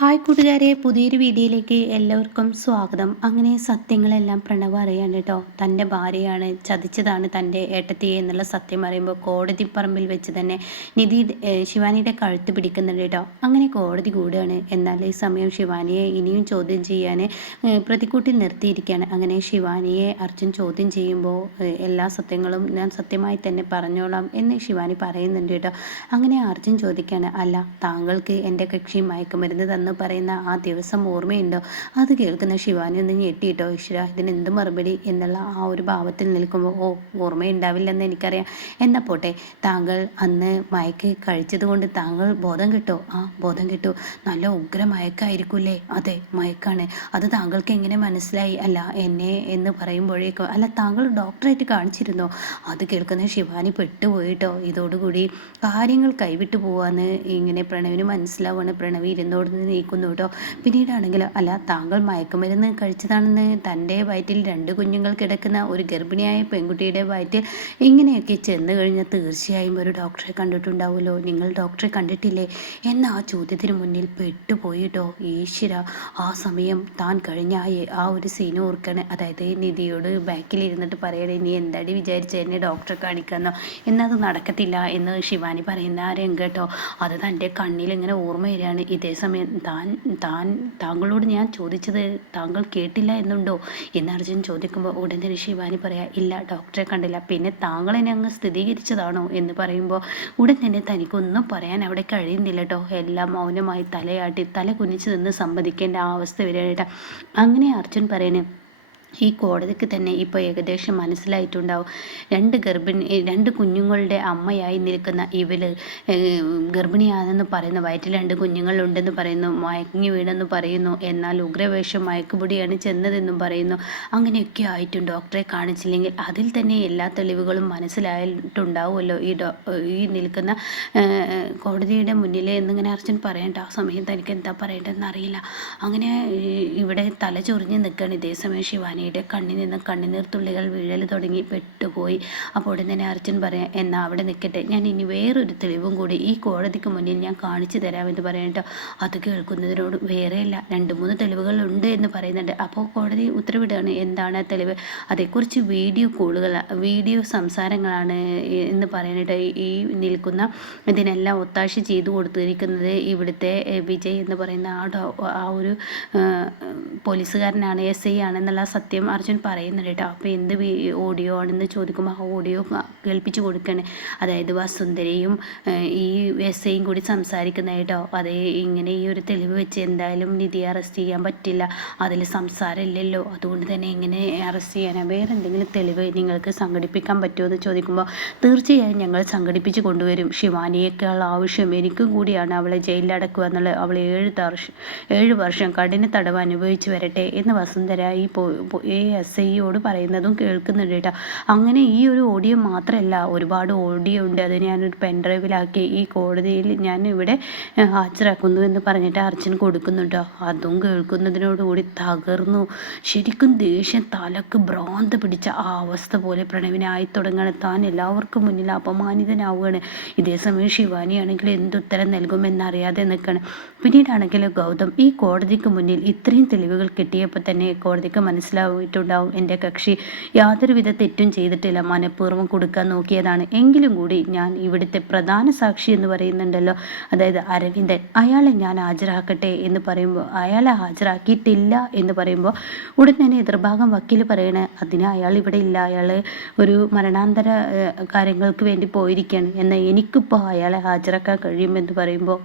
Hi കൂട്ടുകാരെ. പുതിയൊരു വീഡിയോയിലേക്ക് എല്ലാവർക്കും സ്വാഗതം. അങ്ങനെ സത്യങ്ങളെല്ലാം പ്രണവ് അറിയാൻ കേട്ടോ തന്റെ ഭാര്യയാണ് ചതിച്ചതാണ് തന്റെ ഏട്ടത്തിയെ എന്നുള്ള സത്യം അറിയുമ്പോൾ കോടതി പറമ്പിൽ വെച്ച് തന്നെ നിധി ശിവാനിയുടെ കഴുത്ത് പിടിക്കുന്നുണ്ട് കേട്ടോ അങ്ങനെ കോടതി കൂടുകയാണ്. എന്നാൽ ഈ സമയം ശിവാനിയെ ഇനിയും ചോദ്യം ചെയ്യാൻ പ്രതിക്കൂട്ടിൽ നിർത്തിയിരിക്കുകയാണ്. അങ്ങനെ ശിവാനിയെ അർജുൻ ചോദ്യം ചെയ്യുമ്പോൾ എല്ലാ സത്യങ്ങളും ഞാൻ സത്യമായി തന്നെ പറഞ്ഞോളാം എന്ന് ശിവാനി പറയുന്നുണ്ട് കേട്ടോ അങ്ങനെ അർജുൻ ചോദിക്കുകയാണ് അല്ല താങ്കൾക്ക് എന്റെ കക്ഷി മയക്കുമരുന്ന് തന്നു എന്ന് പറയുന്ന ആ ദിവസം ഓർമ്മയുണ്ടോ? അത് കേൾക്കുന്ന ശിവാനി ഒന്ന് ഞെട്ടിയിട്ടോ ഈശ്വര ഇതിന് എന്ത് മറുപടി? എന്നുള്ള ആ ഒരു ഭാവത്തിൽ നിൽക്കുമ്പോൾ ഓ ഓർമ്മയുണ്ടാവില്ലെന്ന് എനിക്കറിയാം. എന്നാൽ പോട്ടെ താങ്കൾ അന്ന് മയക്ക് കഴിച്ചതുകൊണ്ട് താങ്കൾ ബോധം കിട്ടോ? ആ ബോധം കിട്ടു. നല്ല ഉഗ്ര മയക്കായിരിക്കൂലേ അതെ മയക്കാണ്. അത് താങ്കൾക്ക് എങ്ങനെ മനസ്സിലായി? അല്ല എന്നെ എന്ന് പറയുമ്പോഴേക്കോ? അല്ല താങ്കൾ ഡോക്ടറായിട്ട് കാണിച്ചിരുന്നോ? അത് കേൾക്കുന്ന ശിവാനി പെട്ടുപോയിട്ടോ? ഇതോടുകൂടി കാര്യങ്ങൾ കൈവിട്ടു പോവാന്ന് ഇങ്ങനെ പ്രണവിന് മനസ്സിലാവാണ്. പ്രണവി ഇരുന്നോടുന്ന് നീക്കുന്നു കേട്ടോ. പിന്നീടാണെങ്കിൽ അല്ല താങ്കൾ മയക്കുമരുന്ന് കഴിച്ചതാണെന്ന് തന്റെ വയറ്റിൽ രണ്ട് കുഞ്ഞുങ്ങൾ കിടക്കുന്ന ഒരു ഗർഭിണിയായ പെൺകുട്ടിയുടെ വയറ്റിൽ ഇങ്ങനെയൊക്കെ ചെന്ന് കഴിഞ്ഞാൽ തീർച്ചയായും ഒരു ഡോക്ടറെ കണ്ടിട്ടുണ്ടാവുമല്ലോ. നിങ്ങൾ ഡോക്ടറെ കണ്ടിട്ടില്ലേ? എന്ന ആ ചോദ്യത്തിന് മുന്നിൽ പെട്ടുപോയിട്ടോ ഈശ്വര. ആ സമയം താൻ കഴിഞ്ഞ ആ ഒരു സീൻ ഓർക്കണേ. അതായത് നിധിയോട് ബാക്കിൽ ഇരുന്നിട്ട് പറയണേ നീ എന്താടി വിചാരിച്ച എന്നെ ഡോക്ടറെ കാണിക്കാന്നോ? എന്നത് നടക്കത്തില്ല എന്ന് ശിവാനി പറയുന്ന ആ രംഗട്ടോ അത് തന്റെ കണ്ണിൽ ഇങ്ങനെ ഓർമ്മ വരികയാണ്. ഇതേ സമയം താൻ താൻ താങ്കളോട് ഞാൻ ചോദിച്ചത് താങ്കൾ കേട്ടില്ല എന്നുണ്ടോ? എന്ന് അർജുൻ ചോദിക്കുമ്പോൾ ഉടൻ തന്നെ ശിവാനി പറയാ ഇല്ല ഡോക്ടറെ കണ്ടില്ല. പിന്നെ താങ്കളെന്നെ അങ്ങ് സ്ഥിരീകരിച്ചതാണോ? എന്ന് പറയുമ്പോൾ ഉടൻ തന്നെ തനിക്കൊന്നും പറയാൻ അവിടെ കഴിയുന്നില്ല കേട്ടോ എല്ലാം മൗനമായി തലയാട്ടി തല കുനിച്ച് നിന്ന് സംവദിക്കേണ്ട ആ അവസ്ഥ വരികയായിട്ട് അങ്ങനെ അർജുൻ പറയുന്നത് ഈ കോടതിക്ക് തന്നെ ഇപ്പോൾ ഏകദേശം മനസ്സിലായിട്ടുണ്ടാവും. രണ്ട് ഗർഭിണി രണ്ട് കുഞ്ഞുങ്ങളുടെ അമ്മയായി നിൽക്കുന്ന ഇവൾ ഗർഭിണിയാണെന്ന് പറയുന്നു വയറ്റിൽ രണ്ട് കുഞ്ഞുങ്ങൾ ഉണ്ടെന്ന് പറയുന്നു മയങ്ങി വീണെന്ന് പറയുന്നു എന്നാൽ ഉഗ്രവേഷം മയക്കുപൊടിയാണ് ചെന്നതെന്നും പറയുന്നു. അങ്ങനെയൊക്കെ ആയിട്ടും ഡോക്ടറെ കാണിച്ചില്ലെങ്കിൽ അതിൽ തന്നെ എല്ലാ തെളിവുകളും മനസ്സിലായിട്ടുണ്ടാവുമല്ലോ. ഈ ഡോ ഈ നിൽക്കുന്ന കോടതിയുടെ മുന്നിൽ എന്നിങ്ങനെ അർജുൻ പറയണ്ട ആ സമയത്ത് എനിക്ക് എന്താ പറയേണ്ടതെന്ന് അറിയില്ല. അങ്ങനെ ഇവിടെ തല ചൊറിഞ്ഞ് നിൽക്കുകയാണ് ഇതേ സമയം ശിവാനി. റാണിയുടെ കണ്ണിൽ നിന്ന് കണ്ണുനീർ തുള്ളികൾ വീഴൽ തുടങ്ങി പെട്ടുപോയി. അപ്പോൾ ഉടൻ തന്നെ അർജുൻ പറയാം എന്നാൽ അവിടെ നിൽക്കട്ടെ. ഞാൻ ഇനി വേറൊരു തെളിവും കൂടി ഈ കോടതിക്ക് മുന്നിൽ ഞാൻ കാണിച്ചു തരാമെന്ന് പറയട്ടോ അത് കേൾക്കുന്നതിനോട് വേറെയല്ല. രണ്ട് മൂന്ന് തെളിവുകൾ ഉണ്ട് എന്ന് പറയുന്നുണ്ട്. അപ്പോൾ കോടതി ഉത്തരവിടുകയാണ്. എന്താണ് തെളിവ്? അതേക്കുറിച്ച് വീഡിയോ കോളുകൾ വീഡിയോ സംസാരങ്ങളാണ് എന്ന് പറയാനായിട്ട് ഈ നിൽക്കുന്ന ഇതിനെല്ലാം ഒത്താശ ചെയ്തു കൊടുത്തിരിക്കുന്നത് ഇവിടുത്തെ വിജയ് എന്ന് പറയുന്ന ആ ആ ഒരു പോലീസുകാരനാണ് എസ് ഐ ആണെന്നുള്ള സത്യം സത്യം അർജുൻ പറയുന്നുണ്ട് കേട്ടോ. അപ്പോൾ എന്ത് ഓഡിയോ ആണെന്ന് ചോദിക്കുമ്പോൾ ആ ഓഡിയോ കേൾപ്പിച്ചു കൊടുക്കണേ. അതായത് വസുന്ധരയും ഈ എസ് ഐയും കൂടി സംസാരിക്കുന്ന കേട്ടോ. അതേ ഇങ്ങനെ ഈ ഒരു തെളിവ് വെച്ച് എന്തായാലും നിധി അറസ്റ്റ് ചെയ്യാൻ പറ്റില്ല. അതിൽ സംസാരമില്ലല്ലോ. അതുകൊണ്ട് തന്നെ എങ്ങനെ അറസ്റ്റ് ചെയ്യാനാണ് വേറെ എന്തെങ്കിലും തെളിവ് നിങ്ങൾക്ക് സംഘടിപ്പിക്കാൻ പറ്റുമോ എന്ന് ചോദിക്കുമ്പോൾ തീർച്ചയായും ഞങ്ങൾ സംഘടിപ്പിച്ച് കൊണ്ടുവരും. ശിവാനിയേക്കാൾ ആവശ്യം എനിക്കും കൂടിയാണ് അവളെ ജയിലിൽ അടക്കുക എന്നുള്ളത് അവൾ ഏഴ് വർഷം ഏഴ് വർഷം കഠിന തടവ് അനുഭവിച്ചു വരട്ടെ എന്ന് വസുന്ധര ഈ ഈ എസ് ഐയോട് പറയുന്നതും കേൾക്കുന്നുണ്ട് കേട്ടോ. അങ്ങനെ ഈ ഒരു ഓഡിയോ മാത്രമല്ല ഒരുപാട് ഓഡിയോ ഉണ്ട്. അത് ഞാനൊരു പെൻഡ്രൈവിലാക്കി ഈ കോടതിയിൽ ഞാൻ ഇവിടെ ഹാജരാക്കുന്നു എന്ന് പറഞ്ഞിട്ട് അർച്ചൻ കൊടുക്കുന്നുണ്ടോ. അതും കേൾക്കുന്നതിനോടുകൂടി തകർന്നു. ശരിക്കും ദേഷ്യം തലക്ക് ഭ്രാന്ത് പിടിച്ച ആ അവസ്ഥ പോലെ പ്രണവിനായി തുടങ്ങണം. താൻ എല്ലാവർക്കും മുന്നിൽ അപമാനിതനാവുകയാണ്. ഇതേ സമയം ശിവാനിയാണെങ്കിൽ എന്തുത്തരം നൽകുമെന്നറിയാതെ നിൽക്കണം. പിന്നീടാണെങ്കിൽ ഗൗതം ഈ കോടതിക്ക് മുന്നിൽ ഇത്രയും തെളിവുകൾ കിട്ടിയപ്പോൾ തന്നെ കോടതിക്ക് മനസ്സിലാവും പോയിട്ടുണ്ടാവും എന്റെ കക്ഷി യാതൊരുവിധ തെറ്റും ചെയ്തിട്ടില്ല. മനഃപൂർവം കൊടുക്കാൻ നോക്കിയതാണ്. എങ്കിലും കൂടി ഞാൻ ഇവിടുത്തെ പ്രധാന സാക്ഷി എന്ന് പറയുന്നുണ്ടല്ലോ. അതായത് അരവിന്ദൻ. അയാളെ ഞാൻ ഹാജരാക്കട്ടെ എന്ന് പറയുമ്പോൾ അയാളെ ഹാജരാക്കിയിട്ടില്ല എന്ന് പറയുമ്പോൾ ഉടൻ തന്നെ എതിർഭാഗം വക്കീൽ പറയണേ അതിന് അയാൾ ഇവിടെ ഇല്ല. അയാൾ ഒരു മരണാന്തര കാര്യങ്ങൾക്ക് വേണ്ടി പോയിരിക്കുകയാണ് എന്നാൽ എനിക്കിപ്പോൾ അയാളെ ഹാജരാക്കാൻ കഴിയുമെന്ന് പറയുമ്പോൾ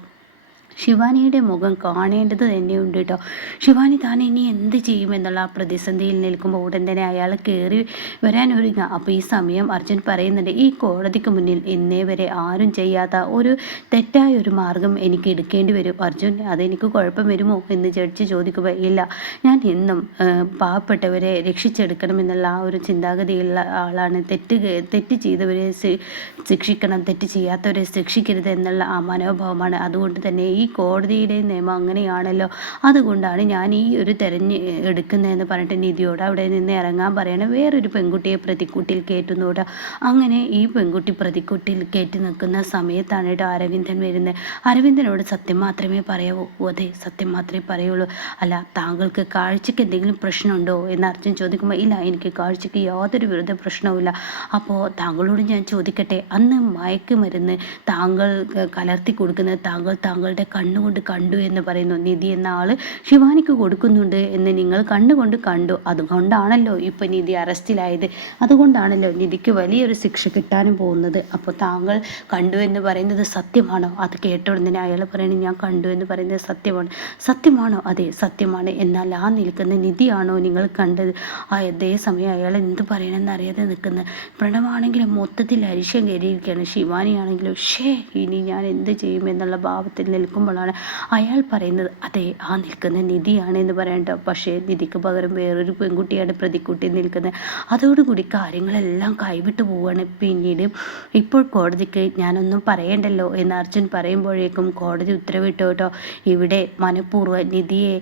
ശിവാനിയുടെ മുഖം കാണേണ്ടത് തന്നെയുണ്ട് കേട്ടോ ശിവാനി താൻ ഇനി എന്ത് ചെയ്യുമെന്നുള്ള ആ പ്രതിസന്ധിയിൽ നിൽക്കുമ്പോൾ ഉടൻ തന്നെ അയാൾ കയറി വരാൻ ഒരുങ്ങുക. അപ്പോൾ ഈ സമയം അർജുൻ പറയുന്നുണ്ട് ഈ കോടതിക്ക് മുന്നിൽ ഇന്നേ വരെ ആരും ചെയ്യാത്ത ഒരു തെറ്റായ ഒരു മാർഗം എനിക്ക് എടുക്കേണ്ടി വരും. അർജുൻ അതെനിക്ക് കുഴപ്പം വരുമോ? എന്ന് ജഡ്ജ് ചോദിക്കുമ്പോൾ ഇല്ല. ഞാൻ എന്നും പാവപ്പെട്ടവരെ രക്ഷിച്ചെടുക്കണമെന്നുള്ള ആ ഒരു ചിന്താഗതിയുള്ള ആളാണ്. തെറ്റ് തെറ്റ് ചെയ്തവരെ ശിക്ഷിക്കണം. തെറ്റ് ചെയ്യാത്തവരെ ശിക്ഷിക്കരുത് എന്നുള്ള ആ മനോഭാവമാണ്. അതുകൊണ്ട് തന്നെ ഈ കോടതിയുടെ നിയമം അങ്ങനെയാണല്ലോ. അതുകൊണ്ടാണ് ഞാൻ ഈ ഒരു തെരഞ്ഞ് എടുക്കുന്നതെന്ന് പറഞ്ഞിട്ട് നിധിയോട് അവിടെ നിന്ന് ഇറങ്ങാൻ പറയണം. വേറൊരു പെൺകുട്ടിയെ പ്രതിക്കൂട്ടിൽ കയറ്റുന്നോട്. അങ്ങനെ ഈ പെൺകുട്ടി പ്രതിക്കൂട്ടിൽ കയറ്റി നിൽക്കുന്ന സമയത്താണ് കേട്ടോ അരവിന്ദൻ വരുന്നത്. അരവിന്ദനോട് സത്യം മാത്രമേ പറയാവൂ അതെ സത്യം മാത്രമേ പറയുള്ളൂ. അല്ല താങ്കൾക്ക് കാഴ്ചയ്ക്ക് എന്തെങ്കിലും പ്രശ്നമുണ്ടോ എന്ന് അർജുൻ ചോദിക്കുമ്പോൾ ഇല്ല എനിക്ക് കാഴ്ചയ്ക്ക് യാതൊരു വിരുദ്ധ പ്രശ്നവുമില്ല. അപ്പോൾ താങ്കളോട് ഞാൻ ചോദിക്കട്ടെ. അന്ന് മയക്കുമരുന്ന് താങ്കൾ കലർത്തി കൊടുക്കുന്നത് താങ്കൾ താങ്കളുടെ കണ്ണുകൊണ്ട് കണ്ടു എന്ന് പറയുന്നു. നിധി എന്ന ആൾ ശിവാനിക്ക് കൊടുക്കുന്നുണ്ട് എന്ന് നിങ്ങൾ കണ്ണുകൊണ്ട് കണ്ടു. അതുകൊണ്ടാണല്ലോ ഇപ്പോൾ നിധി അറസ്റ്റിലായത്. അതുകൊണ്ടാണല്ലോ നിധിക്ക് വലിയൊരു ശിക്ഷ കിട്ടാനും പോകുന്നത്. അപ്പോൾ താങ്കൾ കണ്ടു എന്ന് പറയുന്നത് സത്യമാണോ? അത് കേട്ട ഉടനെ അയാൾ പറയുന്നത് ഞാൻ കണ്ടു എന്ന് പറയുന്നത് സത്യമാണ്. സത്യമാണോ? അതെ സത്യമാണ്. എന്നാൽ ആ നിൽക്കുന്ന നിധിയാണോ നിങ്ങൾ കണ്ടത്? ആ അതേസമയം അയാൾ എന്ത് പറയണമെന്ന് അറിയാതെ നിൽക്കുന്നത് പ്രണവാണെങ്കിലും മൊത്തത്തിൽ അരിശം കയറിയിരിക്കുകയാണ്. ശിവാനിയാണെങ്കിലും ഷേ ഇനി ഞാൻ എന്ത് ചെയ്യും? എന്നുള്ള ഭാവത്തിൽ നിൽക്കുമ്പോഴാണ് അയാൾ പറയുന്നത് അതെ ആ നിൽക്കുന്ന നിധിയാണ് എന്ന് പറയേണ്ട. പക്ഷേ നിധിക്ക് പകരം വേറൊരു പെൺകുട്ടിയാണ് പ്രതിക്കുട്ടി നിൽക്കുന്നത്. അതോടുകൂടി കാര്യങ്ങളെല്ലാം കൈവിട്ടു പോവുകയാണ് പിന്നീട് ഇപ്പോൾ കോടതിക്ക് ഞാനൊന്നും പറയണ്ടല്ലോ എന്ന് അർജുൻ പറയുമ്പോഴേക്കും കോടതി ഉത്തരവിട്ടു കേട്ടോ. ഇവിടെ മനഃപൂർവം നിധിയെ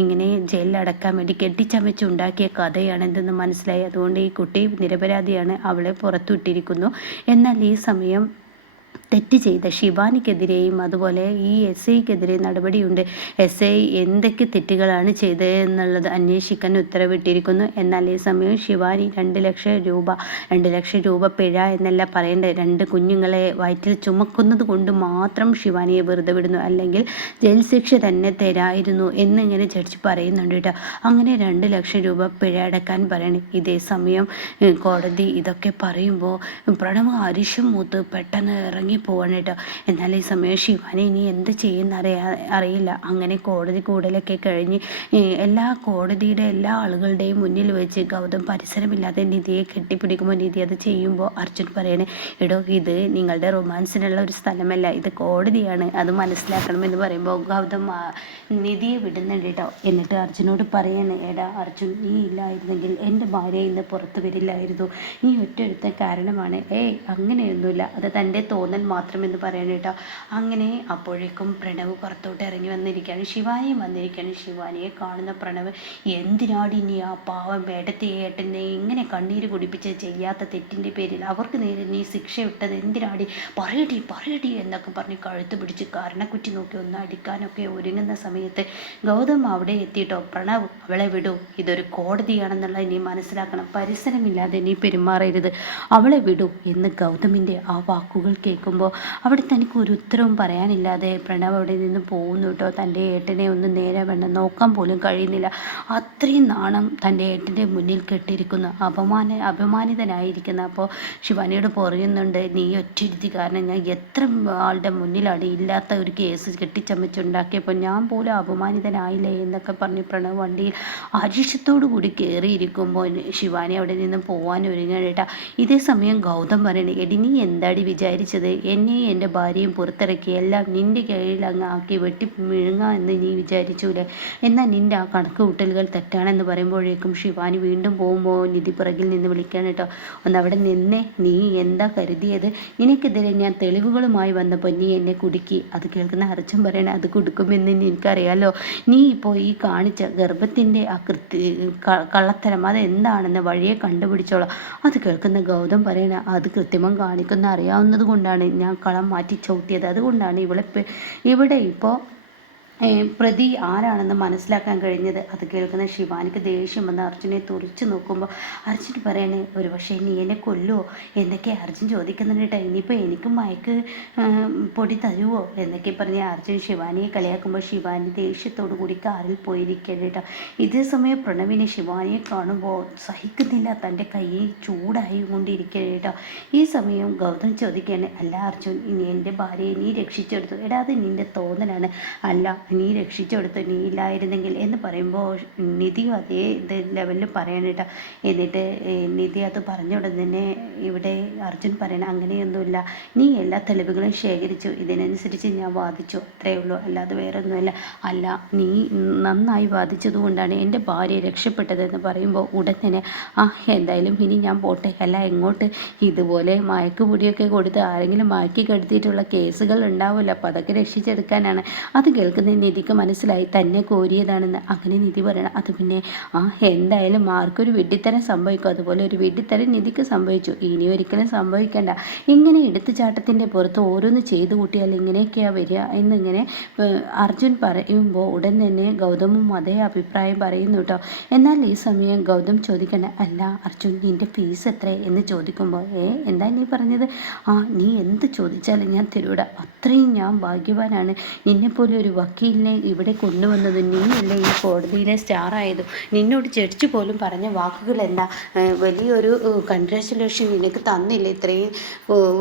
ഇങ്ങനെ ജയിലിലടക്കാൻ വേണ്ടി കെട്ടിച്ചമച്ചുണ്ടാക്കിയ കഥയാണെന്തെന്ന് മനസ്സിലായി. അതുകൊണ്ട് ഈ കുട്ടി നിരപരാധിയാണ് അവളെ പുറത്തുവിട്ടിരിക്കുന്നു. എന്നാൽ ഈ സമയം തെറ്റ് ചെയ്ത ശിവാനിക്കെതിരെയും അതുപോലെ ഈ എസ് ഐക്കെതിരെ നടപടിയുണ്ട്. എസ് ഐ എന്തൊക്കെ തെറ്റുകളാണ് ചെയ്തതെന്നുള്ളത് അന്വേഷിക്കാൻ ഉത്തരവിട്ടിരിക്കുന്നു. എന്നാൽ ഈ സമയം ശിവാനി രണ്ട് ലക്ഷം രൂപ രണ്ട് ലക്ഷം രൂപ പിഴ എന്നല്ല പറയേണ്ടത്. രണ്ട് കുഞ്ഞുങ്ങളെ വയറ്റിൽ ചുമക്കുന്നത് കൊണ്ട് മാത്രം ശിവാനിയെ വെറുതെ വിടുന്നു. അല്ലെങ്കിൽ ജയിൽ ശിക്ഷ തന്നെ തരായിരുന്നു എന്നിങ്ങനെ ജഡ്ജ് പറയുന്നുണ്ട് കേട്ടോ. അങ്ങനെ രണ്ട് ലക്ഷം രൂപ പിഴ അടക്കാൻ പറയണം. ഇതേ സമയം കോടതി ഇതൊക്കെ പറയുമ്പോൾ പ്രണവ് അരിശം മൂത്ത് പെട്ടെന്ന് ഇറങ്ങി പോവാണ് കേട്ടോ. എന്നാൽ ഈ സമയം ശിവാനി ഇനി എന്ത് ചെയ്യുന്ന അറിയാ അറിയില്ല. അങ്ങനെ കോടതി കൂടലൊക്കെ കഴിഞ്ഞ് എല്ലാ കോടതിയുടെ എല്ലാ ആളുകളുടെയും മുന്നിൽ വെച്ച് ഗൗതം പരിസരമില്ലാതെ നിധിയെ കെട്ടിപ്പിടിക്കുമ്പോൾ നിധി അത് ചെയ്യുമ്പോൾ അർജുൻ പറയണേ എടോ ഇത് നിങ്ങളുടെ റൊമാൻസിനുള്ള ഒരു സ്ഥലമല്ല. ഇത് കോടതിയാണ്. അത് മനസ്സിലാക്കണമെന്ന് പറയുമ്പോൾ ഗൗതം നിധിയെ വിടുന്നുണ്ട് കേട്ടോ. എന്നിട്ട് അർജുനോട് പറയണേ എടാ അർജുൻ നീ ഇല്ലായിരുന്നെങ്കിൽ എന്റെ ഭാര്യ ഇന്ന് പുറത്തു വരില്ലായിരുന്നു. നീ ഒറ്റ കാരണമാണ്. ഏയ് അങ്ങനെയൊന്നുമില്ല. അത് തന്റെ തോന്നൽ മാത്രമെന്ന് പറയണം കേട്ടോ. അങ്ങനെ അപ്പോഴേക്കും പ്രണവ് പുറത്തോട്ട് ഇറങ്ങി വന്നിരിക്കുകയാണ്. ശിവാനിയും വന്നിരിക്കുകയാണ്. ശിവാനിയെ കാണുന്ന പ്രണവ് എന്തിനാടി ഇനി ആ പാവം വേടത്തെ ഏട്ടനെ ഇങ്ങനെ കണ്ണീര് കുടിപ്പിച്ച് ചെയ്യാത്ത തെറ്റിന്റെ പേരിൽ അവർക്ക് നേരെ നീ ശിക്ഷ ഇട്ടത് എന്തിനാടി? പറയടി പറയടി എന്നൊക്കെ പറഞ്ഞ് കഴുത്ത് പിടിച്ച് കാരണക്കുറ്റി നോക്കി ഒന്ന് അടിക്കാനൊക്കെ ഒരുങ്ങുന്ന സമയത്ത് ഗൗതം അവിടെ എത്തിയിട്ടോ. പ്രണവ് അവളെ വിടൂ. ഇതൊരു കോടതിയാണെന്നുള്ളത് നീ മനസ്സിലാക്കണം. പരിസരമില്ലാതെ നീ പെരുമാറരുത്. അവളെ വിടൂ എന്ന് ഗൗതമിന്റെ ആ വാക്കുകൾ കേൾക്കും നോക്കുമ്പോൾ അവിടെ തനിക്ക് ഒരു ഉത്തരവും പറയാനില്ലാതെ പ്രണവ് അവിടെ നിന്ന് പോകുന്നു കേട്ടോ. തന്റെ ഏട്ടനെ ഒന്ന് നേരെ വേണം നോക്കാൻ പോലും കഴിയുന്നില്ല. അത്രയും നാണം തന്റെ ഏട്ടന്റെ മുന്നിൽ കെട്ടിയിരിക്കുന്നു. അപമാന അപമാനിതനായിരിക്കുന്ന. അപ്പോൾ ശിവാനിയോട് പറയുന്നുണ്ട് നീ ഒറ്റരുത്തി കാരണം ഞാൻ എത്ര ആളുടെ മുന്നിലാണ് ഇല്ലാത്ത ഒരു കേസ് കെട്ടിച്ചമച്ചുണ്ടാക്കിയപ്പോൾ ഞാൻ പോലും അപമാനിതനായില്ലേ? എന്നൊക്കെ പറഞ്ഞ് പ്രണവ് വണ്ടിയിൽ അരിശത്തോടു കൂടി കയറിയിരിക്കുമ്പോൾ ശിവാനി അവിടെ നിന്ന് പോകാൻ ഒരുങ്ങേട്ടാ ഇതേ സമയം ഗൗതം പറയണേ എടി നീ എന്താടി വിചാരിച്ചത്? എന്നെയും എന്റെ ഭാര്യയും പുറത്തിറക്കി. എല്ലാം നിന്റെ കീഴിൽ അങ്ങ് ആക്കി വെട്ടി മിഴുങ്ങാ എന്ന് നീ വിചാരിച്ചൂലെ എന്നാൽ നിന്റെ ആ കണക്ക് കൂട്ടലുകൾ തെറ്റാണെന്ന് പറയുമ്പോഴേക്കും ശിവാനി വീണ്ടും പോകുമ്പോൾ നിധി പുറകിൽ നിന്ന് വിളിക്കാൻ കേട്ടോ. ഒന്ന് അവിടെ നിന്നേ. നീ എന്താ കരുതിയത്? നിനക്കെതിരെ ഞാൻ തെളിവുകളുമായി വന്നപ്പോൾ നീ എന്നെ കുടുക്കി. അത് കേൾക്കുന്ന അർച്ചൻ പറയണ അത് കൊടുക്കുമെന്ന് എനിക്കറിയാലോ നീ ഇപ്പോൾ ഈ കാണിച്ച ഗർഭത്തിന്റെ ആ കൃത്യ കള്ളത്തരം അത് എന്താണെന്ന് വഴിയെ കണ്ടുപിടിച്ചോളാം. അത് കേൾക്കുന്ന ഗൗതം പറയണ അത് കൃത്രിമം കാണിക്കുന്ന അറിയാവുന്നത് കൊണ്ടാണ് ഞാൻ കളം മാറ്റി ചവിട്ടിയത്. അതുകൊണ്ടാണ് ഇവളെ ഇവിടെ ഇപ്പോൾ പ്രതി ആരാണെന്ന് മനസ്സിലാക്കാൻ കഴിഞ്ഞത്? അത് കേൾക്കുന്ന ശിവാനിക്ക് ദേഷ്യം വന്ന് അർജുനെ തുറിച്ച് നോക്കുമ്പോൾ അർജുൻ പറയണേ ഒരു പക്ഷേ നീ എന്നെ കൊല്ലുമോ എന്നൊക്കെ അർജുൻ ചോദിക്കുന്നുണ്ട് ഇനിയിപ്പോൾ എനിക്ക് മയക്ക് പൊടി തരുവോ? എന്നൊക്കെ പറഞ്ഞ് അർജുൻ ശിവാനിയെ കളിയാക്കുമ്പോൾ ശിവാനി ദേഷ്യത്തോടു കൂടി കാറിൽ പോയിരിക്കുകയാണ് കേട്ടോ. ഇതേ സമയം പ്രണവിനെ ശിവാനിയെ കാണുമ്പോൾ സഹിക്കുന്നില്ല. തന്റെ കൈ ചൂടായി കൊണ്ടിരിക്കുകയാണ് കേട്ടോ. ഈ സമയം ഗൗതം ചോദിക്കുകയാണ് അല്ല അർജുൻ ഇനി എന്റെ ഭാര്യയെ നീ രക്ഷിച്ചെടുത്തു? എടാ അത് നിന്റെ തോന്നലാണ്. അല്ല നീ രക്ഷിച്ചു നീ ഇല്ലായിരുന്നെങ്കിൽ എന്ന് പറയുമ്പോൾ നിധിയും അതേ ഇത് ലെവലിൽ പറയാനിട്ട എന്നിട്ട് നിധി അത് പറഞ്ഞ ഇവിടെ അർജുൻ പറയണം അങ്ങനെയൊന്നുമില്ല. നീ എല്ലാ തെളിവുകളും ശേഖരിച്ചു. ഇതിനനുസരിച്ച് ഞാൻ വാദിച്ചു. അത്രയേ ഉള്ളൂ. അല്ലാതെ വേറെ ഒന്നുമില്ല അല്ല നീ നന്നായി വാദിച്ചതുകൊണ്ടാണ് എന്റെ ഭാര്യ രക്ഷപ്പെട്ടതെന്ന് പറയുമ്പോൾ ഉടൻ തന്നെ ആ എന്തായാലും ഇനി ഞാൻ പോട്ടെ. അല്ല എങ്ങോട്ട്? ഇതുപോലെ മയക്കുപൊടിയൊക്കെ കൊടുത്ത് ആരെങ്കിലും മാറ്റി കെടുത്തിയിട്ടുള്ള കേസുകൾ ഉണ്ടാവില്ല അപ്പോൾ അതൊക്കെ രക്ഷിച്ചെടുക്കാനാണ്. അത് കേൾക്കുന്ന നിധിക്ക് മനസ്സിലായി തന്നെ കോരിയതാണെന്ന് അങ്ങനെ നിധി പറയണം. അത് പിന്നെ ആ എന്തായാലും മാർക്കൊരു വെട്ടിത്തരം സംഭവിക്കും. അതുപോലെ ഒരു വെഡിത്തരം നിധിക്ക് സംഭവിച്ചു. ഇനി ഒരിക്കലും സംഭവിക്കേണ്ട. ഇങ്ങനെ എടുത്തുചാട്ടത്തിന്റെ പുറത്ത് ഓരോന്ന് ചെയ്തു കൂട്ടിയാൽ ഇങ്ങനെയൊക്കെയാണ് വരിക എന്നിങ്ങനെ അർജുൻ പറയുമ്പോൾ ഉടൻ തന്നെ ഗൗതമും അതേ അഭിപ്രായം പറയുന്നു കേട്ടോ എന്നാൽ ഈ സമയം ഗൗതം ചോദിക്കണ്ട. അല്ല അർജുൻ നിന്റെ ഫീസ് എത്ര എന്ന് ചോദിക്കുമ്പോൾ ഏ എന്താ നീ പറഞ്ഞത്? ആ നീ എന്ത് ചോദിച്ചാലും ഞാൻ തരൂട. അത്രയും ഞാൻ ഭാഗ്യവാനാണ്. നിന്നെപ്പോലെ ഒരു വക്കീലിനെ ഇവിടെ കൊണ്ടുവന്നത് നീയല്ലേ ഈ കോടതിയിലെ സ്റ്റാർ ആയത്? നിന്നോട് ചെടിച്ച് പോലും പറഞ്ഞ വാക്കുകളെല്ലാം. വലിയൊരു കൺഗ്രാച്ചുലേഷൻ നിനക്ക് തന്നില്ല? ഇത്രയും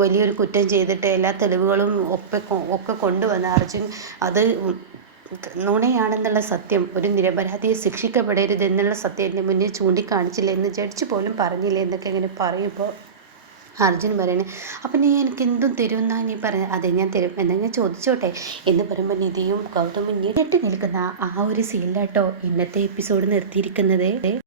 വലിയൊരു കുറ്റം ചെയ്തിട്ട് എല്ലാ തെളിവുകളും ഒപ്പെ ഒക്കെ കൊണ്ടുവന്ന അർജുൻ അത് നുണയാണെന്നുള്ള സത്യം. ഒരു നിരപരാധിയെ ശിക്ഷിക്കപ്പെടരുത് എന്നുള്ള സത്യം എന്റെ മുന്നിൽ ചൂണ്ടിക്കാണിച്ചില്ല എന്ന് ജഡ്ജ് പോലും പറഞ്ഞില്ല എന്നൊക്കെ ഇങ്ങനെ പറയുമ്പോൾ അർജുൻ പറയണേ അപ്പം നീ എനിക്ക് എന്തും തരും എന്നാ നീ പറഞ്ഞ അതെ ഞാൻ തരും. എന്നാൽ ഞാൻ ചോദിച്ചോട്ടെ എന്ന് പറയുമ്പോൾ നിധിയും ഗൗതമും ഞെട്ടി നിൽക്കുന്ന ആ ഒരു സീനിലാട്ടോ ഇന്നത്തെ എപ്പിസോഡ് നിർത്തിയിരിക്കുന്നത്.